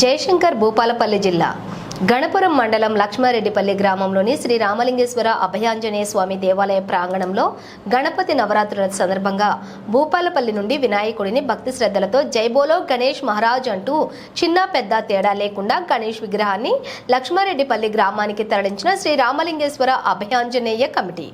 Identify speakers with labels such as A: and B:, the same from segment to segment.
A: జయశంకర్ భూపాలపల్లి జిల్లా. గణపురం మండలం లక్ష్మారెడ్డిపల్లి గ్రామంలోని శ్రీ రామలింగేశ్వర అభయాంజనేయ స్వామి దేవాలయ ప్రాంగణంలో గణపతి నవరాత్రుల సందర్భంగా భూపాలపల్లి నుండి వినాయకుడిని భక్తి శ్రద్ధలతో జైబోలో గణేష్ మహారాజ్ అంటూ చిన్న పెద్ద తేడా లేకుండా గణేష్ విగ్రహాన్ని లక్ష్మారెడ్డిపల్లి గ్రామానికి తరలించిన శ్రీ రామలింగేశ్వర అభయాంజనేయ కమిటీ.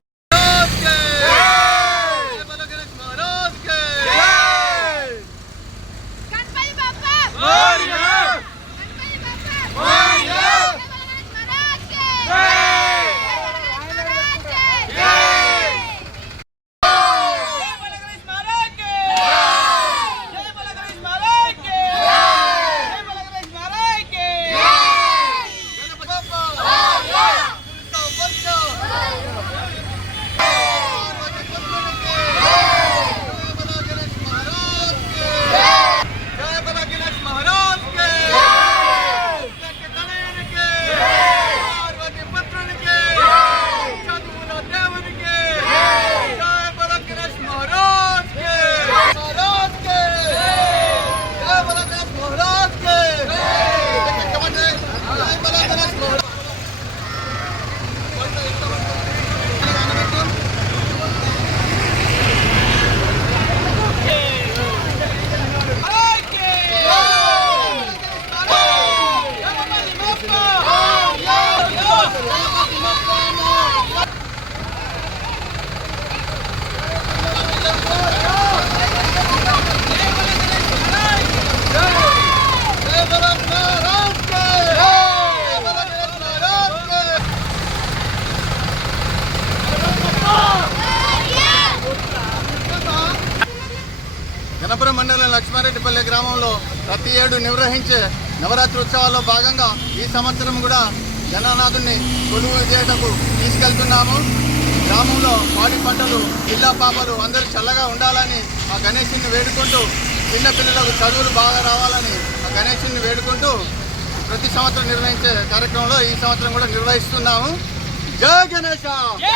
B: మండలం లక్ష్మారెడ్డిపల్లి గ్రామంలో ప్రతి ఏడు నిర్వహించే నవరాత్రి ఉత్సవాల్లో భాగంగా ఈ సంవత్సరం కూడా జగన్నాథుని కొలువు చేయటకు తీసుకెళ్తున్నాము. గ్రామంలో పాడి పంటలు ఇళ్ళ పాపలు అందరూ చల్లగా ఉండాలని ఆ గణేశుని వేడుకుంటూ చిన్న పిల్లలకు చదువులు బాగా రావాలని ఆ గణేశుని వేడుకుంటూ ప్రతి సంవత్సరం నిర్వహించే కార్యక్రమంలో ఈ సంవత్సరం కూడా నిర్వహిస్తున్నాము. జై గణేశ!